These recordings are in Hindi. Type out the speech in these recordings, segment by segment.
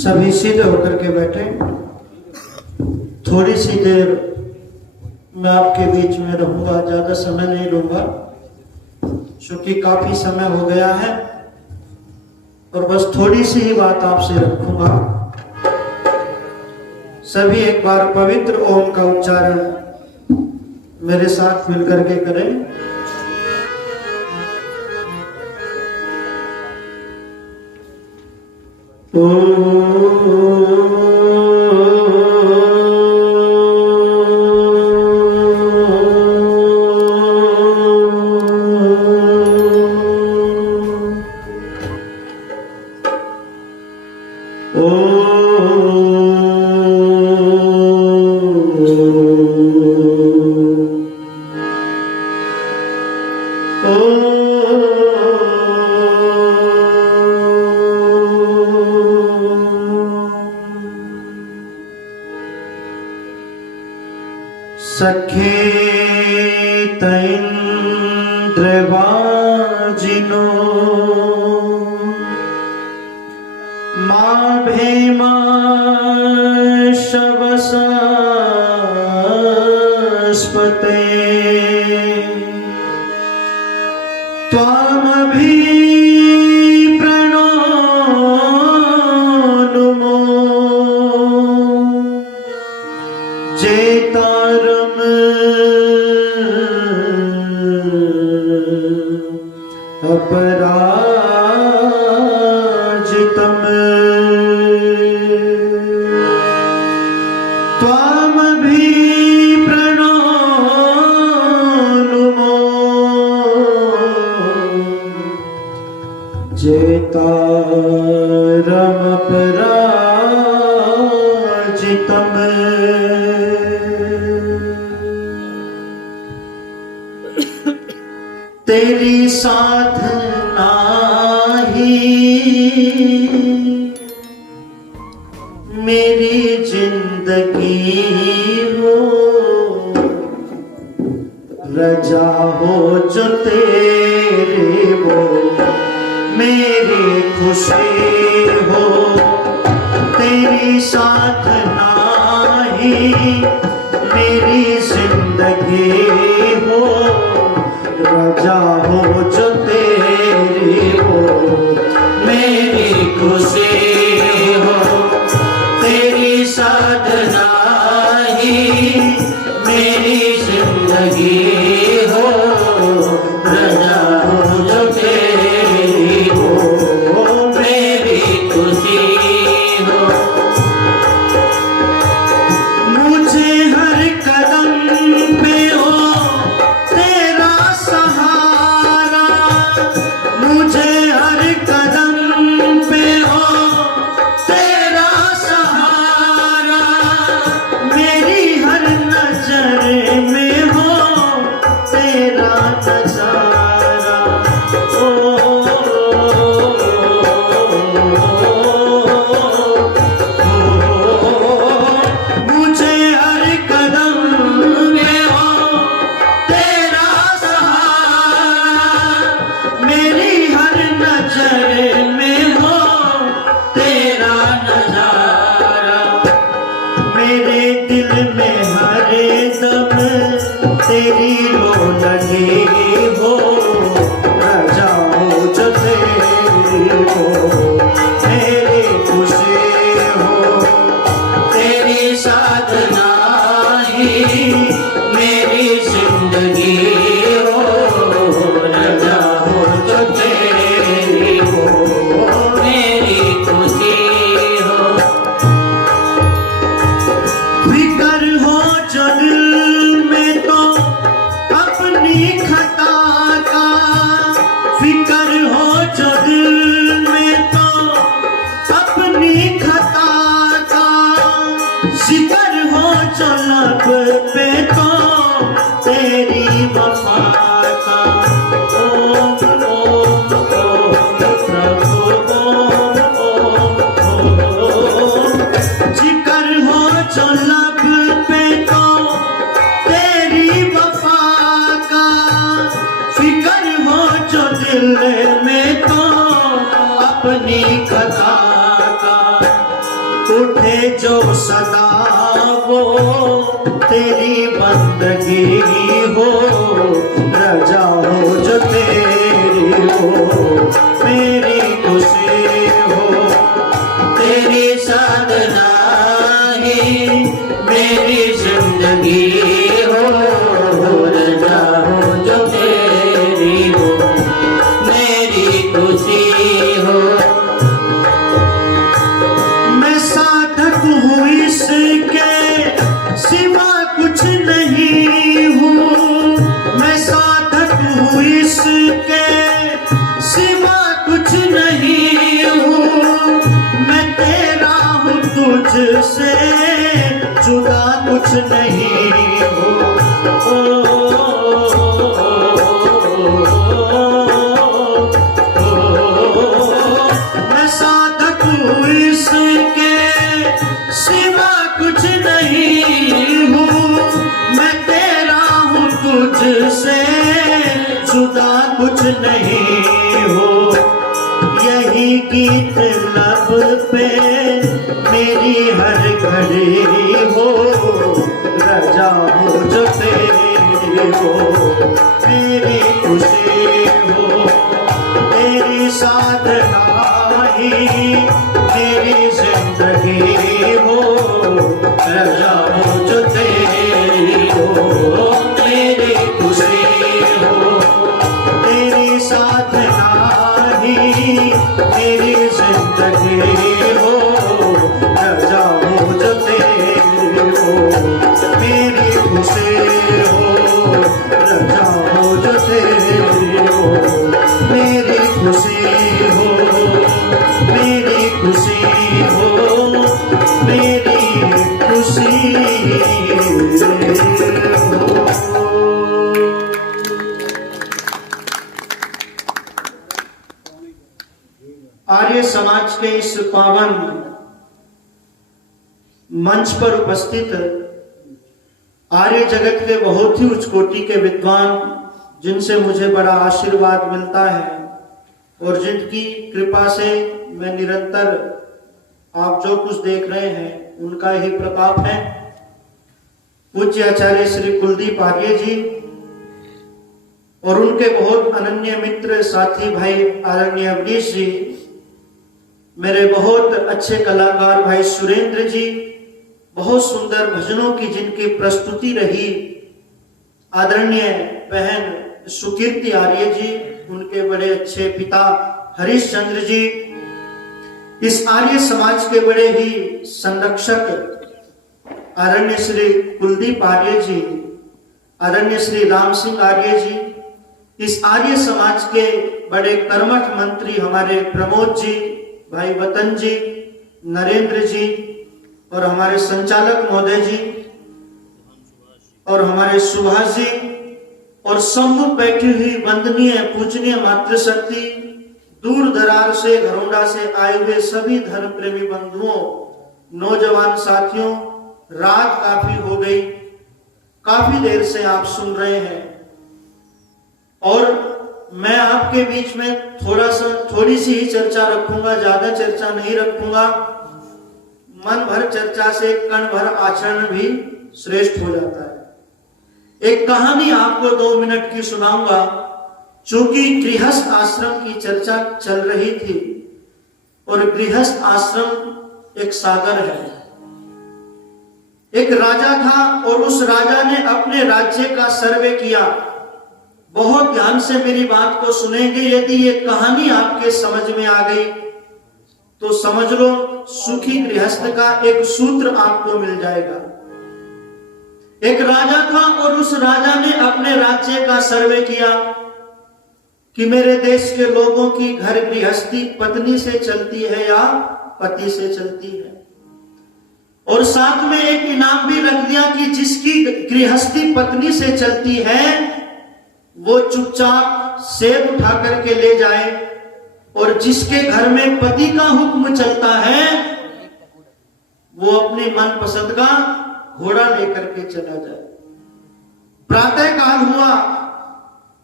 सभी सीधे होकर के बैठे। थोड़ी सी देर मैं आपके बीच में रहूंगा, ज्यादा समय नहीं लूंगा क्योंकि काफी समय हो गया है और बस थोड़ी सी ही बात आपसे रखूंगा। सभी एक बार पवित्र ओम का उच्चारण मेरे साथ मिलकर के करें। सखेत इंद्रवाजिनो मां भेमा शवसस्पते त्वामभि प्रणोनुमो जेतारम अपराजितम त्वामभि प्रणोनुमो जेतारम अपराजितम। तेरी साधना ही मेरी जिंदगी हो, रजा हो जो तेरे वो मेरी खुशी हो। तेरी साधना ही मेरी जिंदगी हो, रजा हो जो तेरी हो मेरी खुशी हो। तेरी साधना ही मेरी जिंदगी हो, रजा हो जो तेरी हो मेरी खुशी हो। मुझे हर कदम पे हो तेरा सहारा, मुझे हर कदम पे हो तेरा सहारा। मेरी हर नजर में हो तेरा नजारा। ओ मुझे हर कदम में हो तेरा सहारा, मेरी हर नजर में हो तेरा नजारा। मेरे दिल में हर दम तेरी लो लगी हो, रजा हो जो तेरी हो मेरी खुशी हो। तेरी साधना ही मेरी जिंदगी हो, रजा हो जो तेरी हो मेरी खुशी हो। फिकर हो जो दिल में तो अपनी अपनी कथा का उठे जो सदा वो तेरी बंदगी हो, रजा हो जो तेरी हो, मेरी खुशी हो, तेरी साधना ही मेरी जिंदगी हो, रजा हो जो तेरी हो, मेरी खुशी हो। मैं साधक हूँ इसके सिवा कुछ नहीं हूँ, मैं साधक हूँ इसके सिवा कुछ नहीं हूँ, मैं तेरा हूँ तुझसे जुदा कुछ नहीं हूँ। मैं साधक हूँ इसके सिवा कुछ नहीं हूँ, मैं तेरा हूँ तुझसे जुदा कुछ नहीं हूँ। यही गीत लब पे मेरी हर घड़ी हो, रजा हो जो तेरी हो, मेरी खुशी हो, तेरी साधना ही मेरी जिंदगी हो, रजा हो जो तेरी हो, मेरी खुशी हो, तेरी साधना ही मेरी जिंदगी हो, रजा हो जो तेरी हो, मेरी खुशी हो, रजा हो जो तेरी हो, मेरी खुशी हो, मेरी खुशी हो, मेरी खुशी हो। आर्य समाज के इस पावन मंच पर उपस्थित आर्य जगत के बहुत ही उच्च कोटि के विद्वान, जिनसे मुझे बड़ा आशीर्वाद मिलता है और जिनकी कृपा से मैं निरंतर आप जो कुछ देख रहे हैं उनका ही प्रताप है। पूज्य आचार्य श्री कुलदीप आर्य जी और उनके बहुत अनन्य मित्र साथी भाई आदरणीय अवनीश जी, मेरे बहुत अच्छे कलाकार भाई सुरेंद्र जी, बहुत सुंदर भजनों की जिनकी प्रस्तुति रही आदरणीय बहन सुकीर्ति आर्य जी, उनके बड़े अच्छे पिता हरीश चंद्र जी, इस आर्य समाज के बड़े ही संरक्षक आदरणीय श्री कुलदीप आर्य जी, आदरणीय श्री राम सिंह आर्य जी, इस आर्य समाज के बड़े कर्मठ मंत्री हमारे प्रमोद जी, भाई वतन जी, नरेंद्र जी और हमारे संचालक महोदय जी और हमारे सुभाष जी और सम्मुख बैठी हुई वंदनीय पूजनीय मातृशक्ति, दूर दरार से घरौंडा से आए हुए सभी धर्म प्रेमी बंधुओं, नौजवान साथियों, रात काफी हो गई, काफी देर से आप सुन रहे हैं और मैं आपके बीच में थोड़ी सी ही चर्चा रखूंगा, ज्यादा चर्चा नहीं रखूंगा। मन भर चर्चा से कण भर आचरण भी श्रेष्ठ हो जाता है। एक कहानी आपको 2 मिनट की सुनाऊंगा। चूंकि गृहस्थ आश्रम की चर्चा चल रही थी और गृहस्थ आश्रम एक सागर है। एक राजा था और उस राजा ने अपने राज्य का सर्वे किया। बहुत ध्यान से मेरी बात को सुनेंगे। यदि ये कहानी आपके समझ में आ गई तो समझ लो सुखी गृहस्थ का एक सूत्र आपको मिल जाएगा। एक राजा था और उस राजा ने अपने राज्य का सर्वे किया कि मेरे देश के लोगों की घर गृहस्थी पत्नी से चलती है या पति से चलती है, और साथ में एक इनाम भी रख दिया कि जिसकी गृहस्थी पत्नी से चलती है वो चुपचाप सेब उठा करके ले जाए, और जिसके घर में पति का हुक्म चलता है वो अपने मन पसंद का घोड़ा लेकर के चला जाए। प्रातः काल हुआ,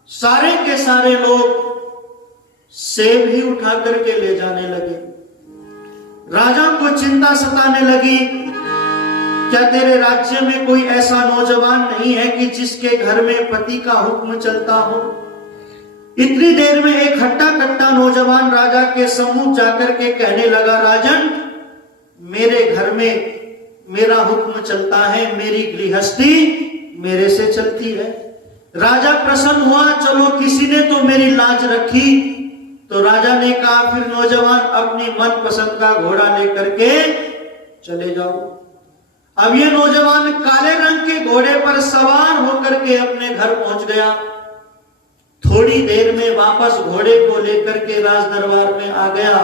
सारे के सारे लोग सेब ही उठा करके ले जाने लगे। राजा को चिंता सताने लगी, क्या तेरे राज्य में कोई ऐसा नौजवान नहीं है कि जिसके घर में पति का हुक्म चलता हो? इतनी देर में एक हट्टा कट्टा नौजवान राजा के सम्मुख जाकर के कहने लगा, राजन, मेरे घर में मेरा हुक्म चलता है, मेरी गृहस्थी मेरे से चलती है। राजा प्रसन्न हुआ, चलो किसी ने तो मेरी लाज रखी। तो राजा ने कहा, फिर नौजवान अपनी मनपसंद का घोड़ा लेकर के चले जाओ। अब ये नौजवान काले रंग के घोड़े पर सवार होकर के अपने घर पहुंच गया। थोड़ी देर में वापस घोड़े को लेकर के राज दरबार में आ गया।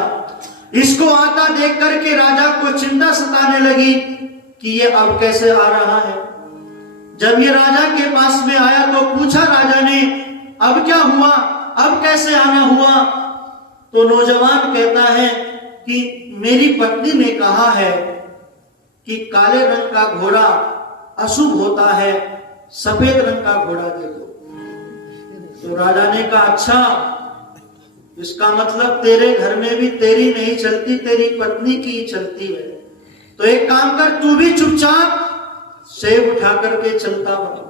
इसको आता देख करके राजा को चिंता सताने लगी कि ये अब कैसे आ रहा है। जब ये राजा के पास में आया तो पूछा राजा ने, अब क्या हुआ, अब कैसे आना हुआ? तो नौजवान कहता है कि मेरी पत्नी ने कहा है कि काले रंग का घोड़ा अशुभ होता है, सफेद रंग का घोड़ा दे दो। तो राजा ने कहा, अच्छा, इसका मतलब तेरे घर में भी तेरी नहीं चलती, तेरी पत्नी की ही चलती है। तो एक काम कर, तू भी चुपचाप सेब उठा करके चलता बना।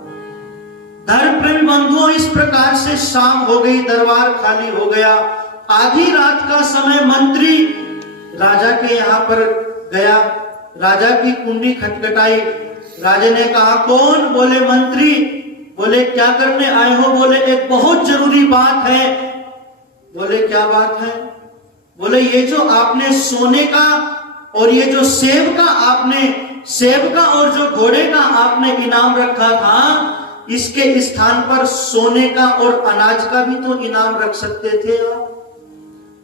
धर्म प्रेमी बंधुओं, इस प्रकार से शाम हो गई, दरबार खाली हो गया। आधी रात का समय मंत्री राजा के यहां पर गया। राजा की कुंडी खटखटाई। राजा ने कहा, कौन? बोले मंत्री। बोले क्या करने आए हो? बोले एक बहुत जरूरी बात है। बोले क्या बात है? बोले ये जो आपने सोने का और ये जो सेब का और जो घोड़े का आपने इनाम रखा था, इसके स्थान पर सोने का और अनाज का भी तो इनाम रख सकते थे आप।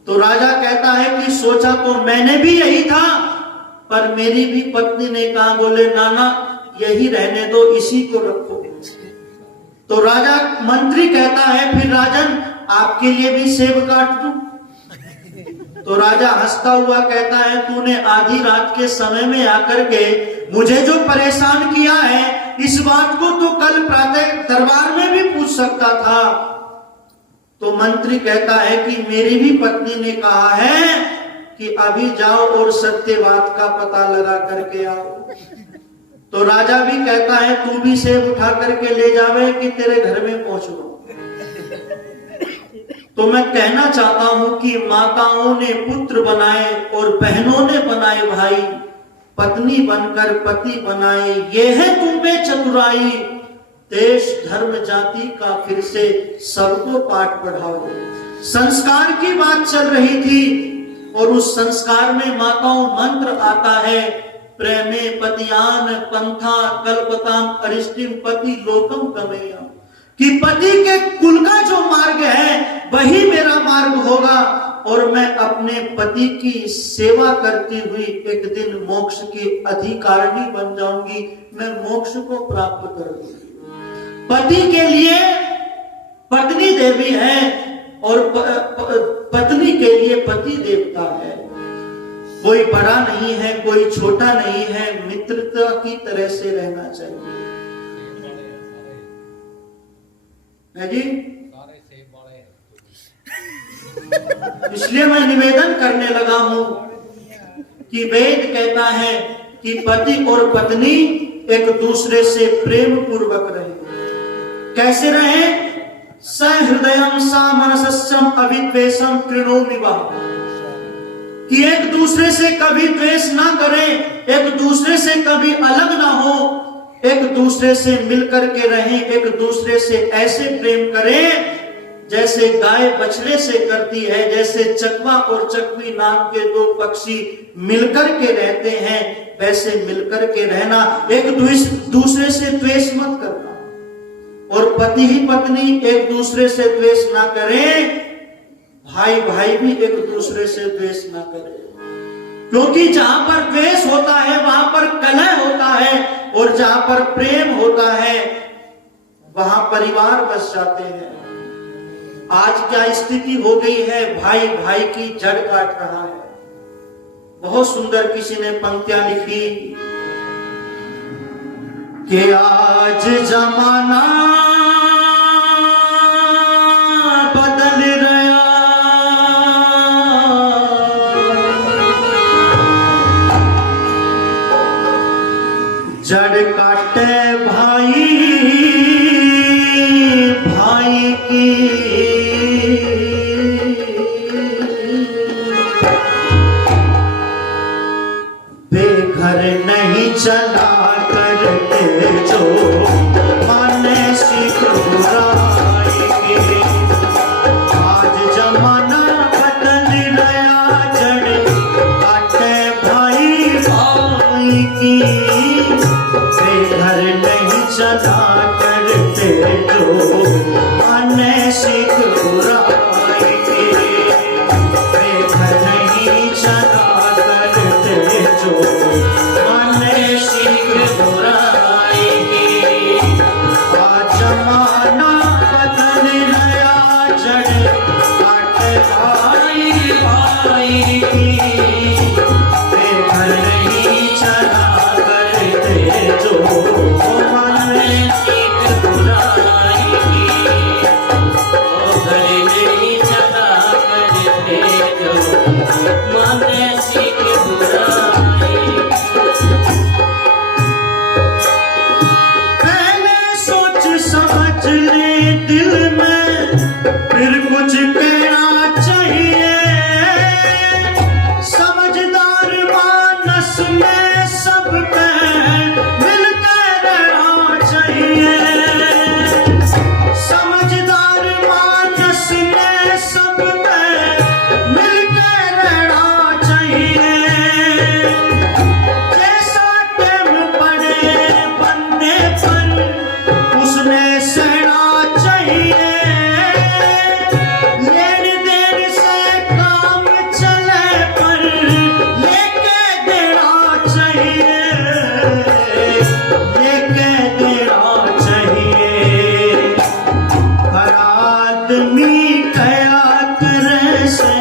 तो राजा कहता है कि सोचा तो मैंने भी यही था, पर मेरी भी पत्नी ने कहा, बोले नाना यही रहने दो, इसी को रखो। तो राजा मंत्री कहता है, फिर राजन आपके लिए भी सेब काट दूं? तो राजा हंसता हुआ कहता है, तूने आधी रात के समय में आकर के मुझे जो परेशान किया है, इस बात को तो कल प्रातः दरबार में भी पूछ सकता था। तो मंत्री कहता है कि मेरी भी पत्नी ने कहा है कि अभी जाओ और सत्यवाद का पता लगा करके आओ। तो राजा भी कहता है, तू भी सेब उठा करके ले जावे कि तेरे घर में पहुंचो। तो मैं कहना चाहता हूं कि माताओं ने पुत्र बनाए और बहनों ने बनाए भाई, पत्नी बनकर पति बनाए, ये है तुम में चतुराई। देश धर्म जाति का फिर से सबको पाठ पढ़ाओ। संस्कार की बात चल रही थी और उस संस्कार में माताओं मंत्र आता है, प्रेमे पतियान पंथा कल्पताम अरिष्टिम पति लोकम कमेयम, कि पति के कुल का जो मार्ग है वही मेरा मार्ग होगा और मैं अपने पति की सेवा करती हुई एक दिन मोक्ष की अधिकारिणी बन जाऊंगी, मैं मोक्ष को प्राप्त करूंगी। पति के लिए पत्नी देवी है और पत्नी के लिए पति देवता है। कोई बड़ा नहीं है, कोई छोटा नहीं है, मित्रता की तरह से रहना चाहिए। है जी? इसलिए मैं निवेदन करने लगा हूं कि वेद कहता है कि पति और पत्नी एक दूसरे से प्रेम पूर्वक रहे। कैसे रहे? सहृदयम सामरस्यम अविद्वेषम कृणोमि वः, कि एक दूसरे से कभी द्वेष ना करें, एक दूसरे से कभी अलग ना हो, एक दूसरे से मिलकर के रहें, एक दूसरे से ऐसे प्रेम करें जैसे गाय बछड़े से करती है, जैसे चकवा और चकवी नाम के दो पक्षी मिलकर के रहते हैं, वैसे मिलकर के रहना। एक दूसरे से द्वेष मत करना और पति ही पत्नी एक दूसरे से द्वेष ना करें, भाई भाई भी एक दूसरे से द्वेष ना करें, क्योंकि जहां पर द्वेष होता है वहां पर कलह होता है और जहां पर प्रेम होता है वहां परिवार बस जाते हैं। आज क्या स्थिति हो गई है, भाई भाई की जड़ काट रहा है। बहुत सुंदर किसी ने पंक्तियां लिखी कि आज जमाना बदल रहा, जो माने सीख बुराई की, बेघर नहीं चला करते जो माने सीख बुराई की। आज जमाना बदल गया जड़ काट भाई भाई की, बेघर नहीं चला करते जो माने सीख बुराई की, बेघर नहीं चला करते जो माने सीख बुराई। पहले सोच समझ ले दिल में फिर कुछ कहना चाहिए, समझदार मानस में सब पे मिलकर रहना चाहिए, समझदार मानस में सब पे मिलकर रहना चाहिए। जैसा टाइम पड़े बंदे पर उसने सहना चाहिए, लेन देन से काम चले पर लेके देना चाहिए, लेके देना चाहिए। हर आदमी कया करे से,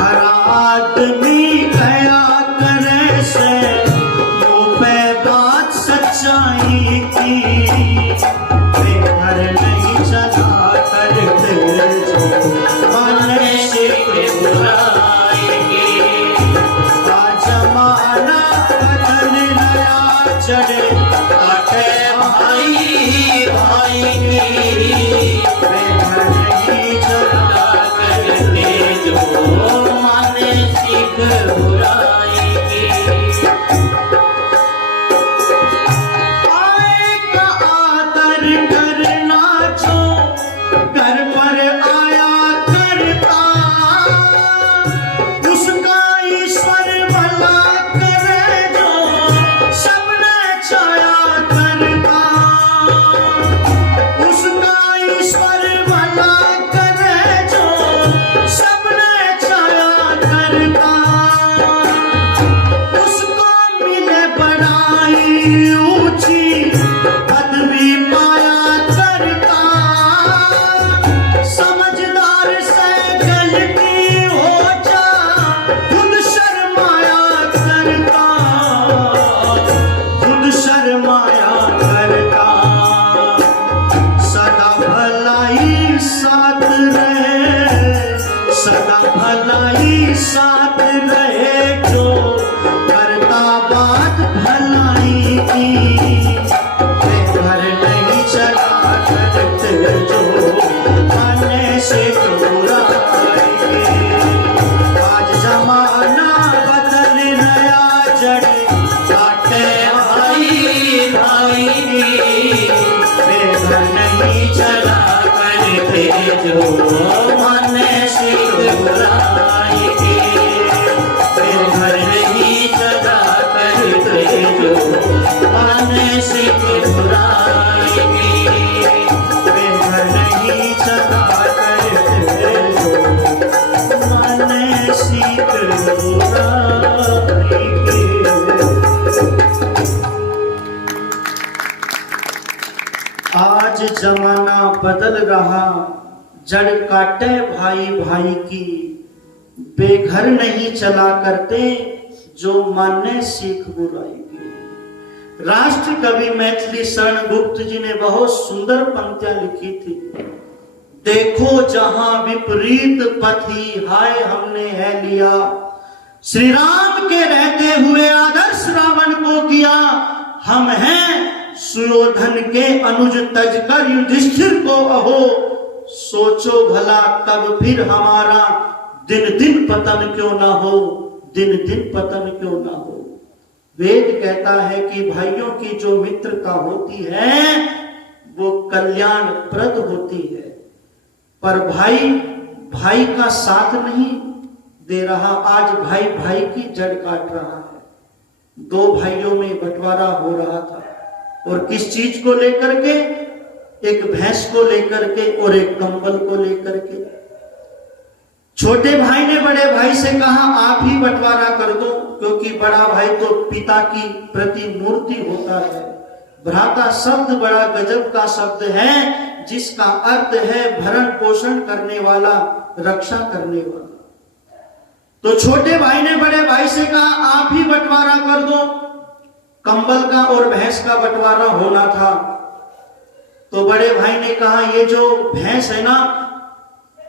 हर आदमी कया करे से, मुँह पे बात सच्चाई की, बेघर नहीं चला करते जो माने सीख बुराई की। आज जमाना बदल गया जड़ काटे भाई भाई की, बेघर नहीं चला करते जो माने सीख बुराई की। आए का आदर करना जो घर पर आया करता, उसका ईश्वर भला करे जो सबने छाया करता, उसका ईश्वर भला करे जो सबने छाया करता, उसको मिले बड़ाई ऊंची पदवी पाया करता, समझदार से गलती हो जा खुद शर्माया करता, खुद शर्माया करता। सदा भलाई साथ रहे, सदा भलाई साथ रहे जो करता बात भलाई की, बेघर नहीं चला करते जो माने सीख बुराई की। आज जमाना बदल गया जड़ काटे भाई भाई की, बेघर नहीं चला करते जो माने सीख बुराई की, बेघर नहीं चला करते जो माने सीख बुराई की, बेघर नहीं चला करते जो माने सीख बुराई की। आज जमाना बदल रहा जड़ काटे भाई भाई की, बेघर नहीं चला करते जो माने सीख बुराई की। राष्ट्र कवि मैथिली शरण गुप्त जी ने बहुत सुंदर पंक्तियां लिखी थी। देखो जहां विपरीत पथी हाय हमने है लिया, श्री राम के रहते हुए आदर्श रावण को किया, हम हैं सुयोधन के अनुज तजकर युधिष्ठिर को अहो, सोचो भला कब फिर हमारा दिन दिन पतन क्यों ना हो, दिन दिन पतन क्यों ना हो। वेद कहता है कि भाइयों की जो मित्रता होती है वो कल्याणप्रद होती है, पर भाई भाई का साथ नहीं दे रहा। आज भाई भाई की जड़ काट रहा है। दो भाइयों में बंटवारा हो रहा था, और किस चीज को लेकर के? एक भैंस को लेकर के और एक कंबल को लेकर के। छोटे भाई ने बड़े भाई से कहा आप ही बंटवारा कर दो, क्योंकि बड़ा भाई तो पिता की प्रतिमूर्ति होता है। भ्राता शब्द बड़ा गजब का शब्द है, जिसका अर्थ है भरण पोषण करने वाला, रक्षा करने वाला। तो छोटे भाई ने बड़े भाई से कहा आप ही बंटवारा कर दो, कंबल का और भैंस का बंटवारा होना था। तो बड़े भाई ने कहा ये जो भैंस है ना,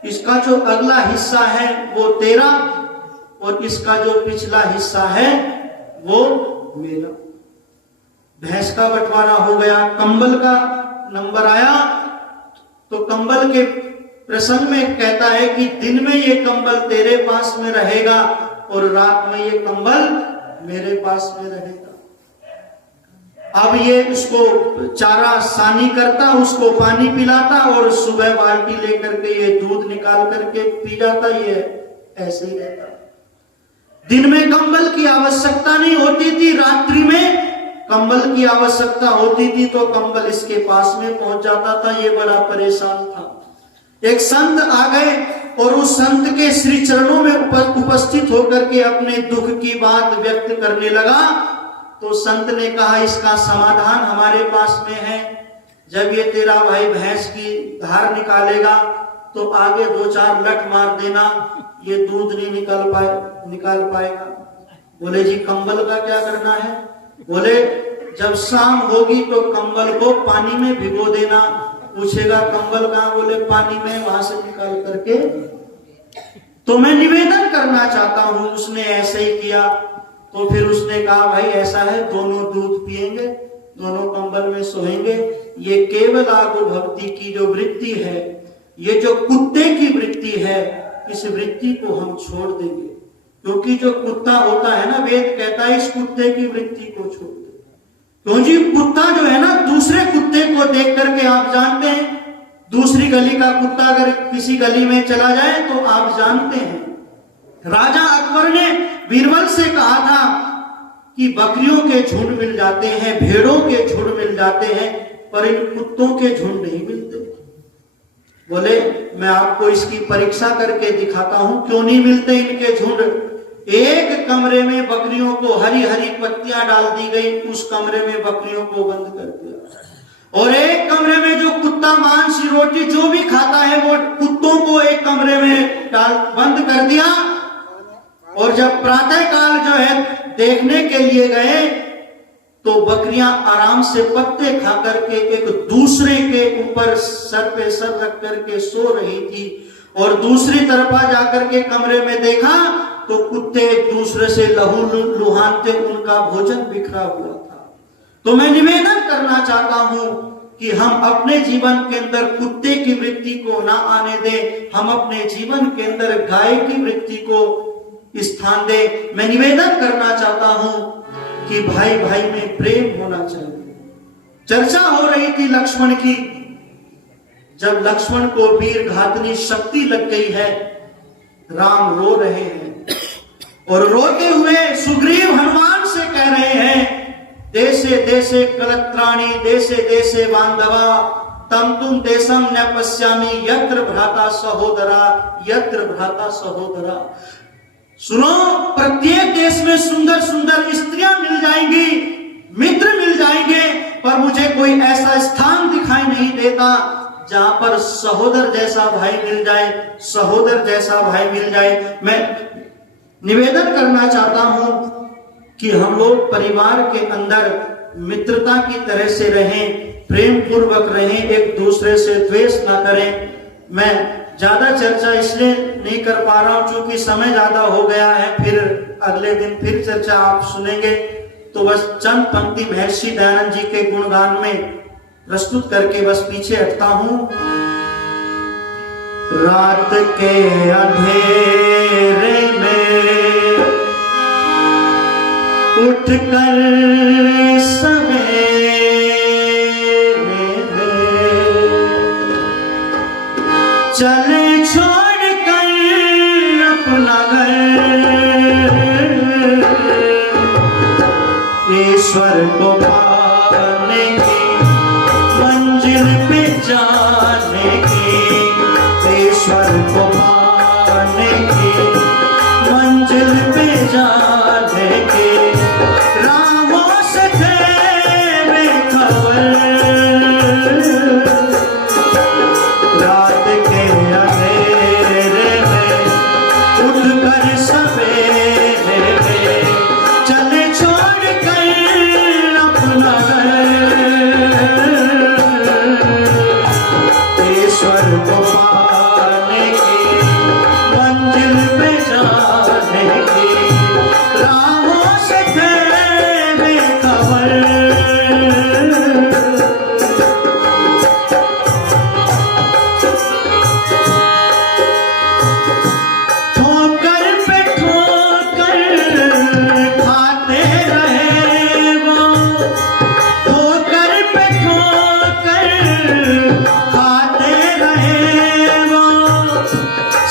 इसका जो अगला हिस्सा है वो तेरा, और इसका जो पिछला हिस्सा है वो मेरा। भैंस का बंटवारा हो गया। कंबल का नंबर आया तो कंबल के प्रसंग में कहता है कि दिन में ये कंबल तेरे पास में रहेगा और रात में ये कंबल मेरे पास में रहेगा। अब ये उसको चारा सानी करता, उसको पानी पिलाता और सुबह बाल्टी लेकर के ये दूध निकाल करके पी जाता। ये ऐसे ही रहता। दिन में कंबल की आवश्यकता नहीं होती थी, रात्रि में कंबल की आवश्यकता होती थी तो कंबल इसके पास में पहुंच जाता था। ये बड़ा परेशान था। एक संत आ गए और उस संत के श्री चरणों में उपस्थित होकर के अपने दुख की बात व्यक्त करने लगा। तो संत ने कहा इसका समाधान हमारे पास में है। जब ये तेरा भाई भैंस की धार निकालेगा तो आगे 2-4 लठ मार देना, ये दूध नहीं निकाल पाएगा। बोले जी कंबल का क्या करना है? बोले जब शाम होगी तो कंबल को पानी में भिगो देना। पूछेगा कंबल कहां? बोले पानी में, वहां से निकाल करके। तो मैं निवेदन करना चाहता हूं। उसने ऐसे ही किया। तो फिर उसने कहा भाई ऐसा है, दोनों दूध पिएंगे, दोनों कंबल में सोएंगे। ये केवल आगो भक्ति की जो वृत्ति है, ये जो कुत्ते की वृत्ति है, इस वृत्ति को हम छोड़ देंगे। क्योंकि जो कुत्ता होता है ना, वेद कहता है इस कुत्ते की वृत्ति को छोड़ दे। क्योंकि कुत्ता जो है ना, दूसरे कुत्ते को देख करके आप जानते हैं, दूसरी गली का कुत्ता अगर किसी गली में चला जाए तो आप जानते हैं। राजा अकबर ने बीरबल से कहा था कि बकरियों के झुंड मिल जाते हैं, भेड़ों के झुंड मिल जाते हैं, पर इन कुत्तों के झुंड नहीं मिलते। बोले मैं आपको इसकी परीक्षा करके दिखाता हूं क्यों नहीं मिलते इनके झुंड। एक कमरे में बकरियों को हरी हरी पत्तियां डाल दी गई, उस कमरे में बकरियों को बंद कर दिया। और एक कमरे में जो कुत्ता मांस रोटी जो भी खाता है वो कुत्तों को एक कमरे में बंद कर दिया। और जब प्रातः काल जो है देखने के लिए गए तो बकरियां आराम से पत्ते खा करके एक दूसरे के ऊपर सर पे सर रख करके सो रही थी। और दूसरी तरफा जाकर के कमरे में देखा तो कुत्ते एक दूसरे से लहू लुहानते उनका भोजन बिखरा हुआ था। तो मैं निवेदन करना चाहता हूं कि हम अपने जीवन के अंदर कुत्ते की वृत्ति को ना आने दें, हम अपने जीवन के अंदर गाय की वृत्ति को स्थान दे। मैं निवेदन करना चाहता हूं कि भाई भाई में प्रेम होना चाहिए। चर्चा हो रही थी लक्ष्मण की। जब लक्ष्मण को वीर घातनी शक्ति लग गई है, राम रो रहे हैं और रोते हुए सुग्रीव हनुमान से कह रहे हैं देशे देशे कलत्राणि देशे देशे बांधवा तम तुम देशम न पश्यामि यत्र भ्राता सहोदरा यत्र भ्राता सहोदरा। सुनो, प्रत्येक देश में सुंदर सुंदर स्त्रियां मिल जाएंगी, मित्र मिल जाएंगे, पर मुझे कोई ऐसा स्थान दिखाई नहीं देता जहां पर सहोदर जैसा भाई मिल जाए, सहोदर जैसा भाई मिल जाए। मैं निवेदन करना चाहता हूं कि हम लोग परिवार के अंदर मित्रता की तरह से रहें, प्रेम पूर्वक रहें, एक दूसरे से द्वेष ना करें। मैं ज्यादा चर्चा इसलिए नहीं कर पा रहा हूं क्योंकि समय ज्यादा हो गया है, फिर अगले दिन फिर चर्चा आप सुनेंगे। तो बस चंद पंक्ति महर्षि दयानंद जी के गुणगान में प्रस्तुत करके बस पीछे हटता हूं। रात के अंधेरे में उठकर सवेरे चले छोड़ कर अपना घर, ईश्वर को पाने की मंजिल पे जाने की, ईश्वर को पाने की, मंजिल पे जाने की, राहों से थे बेखबर। रात के अंधेरे में उठकर सवेरे में चले छोड़ कर अपना घर, ईश्वर को पाने की, मंजिल पे जाने की, राहों से थे बेखबर। ठोकर पे ठोकर खाते रहे वो, ठोकर पे ठोकर खाते रहे वो,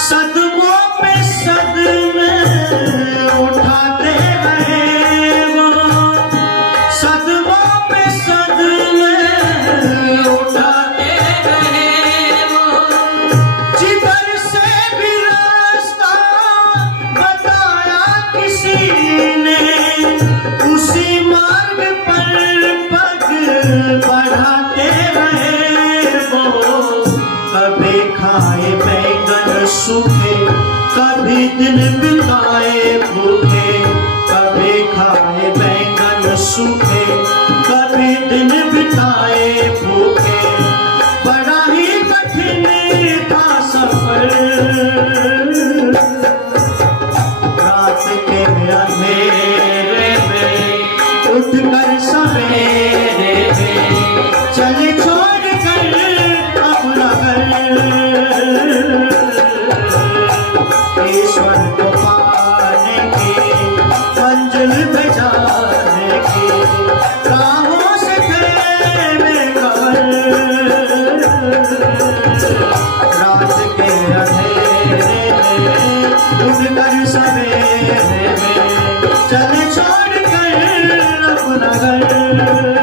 सदमों पे सदमे उठाते रहे वो, सदमों पे सदमे उठाते रहे वो। जिधर से भी रास्ता बताया किसी ने, उसी मार्ग पर पग बढ़ाते रहे वो। कभी खाए बैंगन सूखे, कभी दिन बिताए भूखे, कभी खाए बैंगन सूखे, कभी दिन बिताए भूखे, बड़ा ही कठिन था सफर। रात के अंधेरे में उठकर सवेरे में चले छोड़ कर अपना घर, ईश्वर को पाने की, मंजिल पे जाने की, राहों से थे बेखबर। रात के अंधेरे में उठकर सवेरे में चले छोड़ कर अपना घर।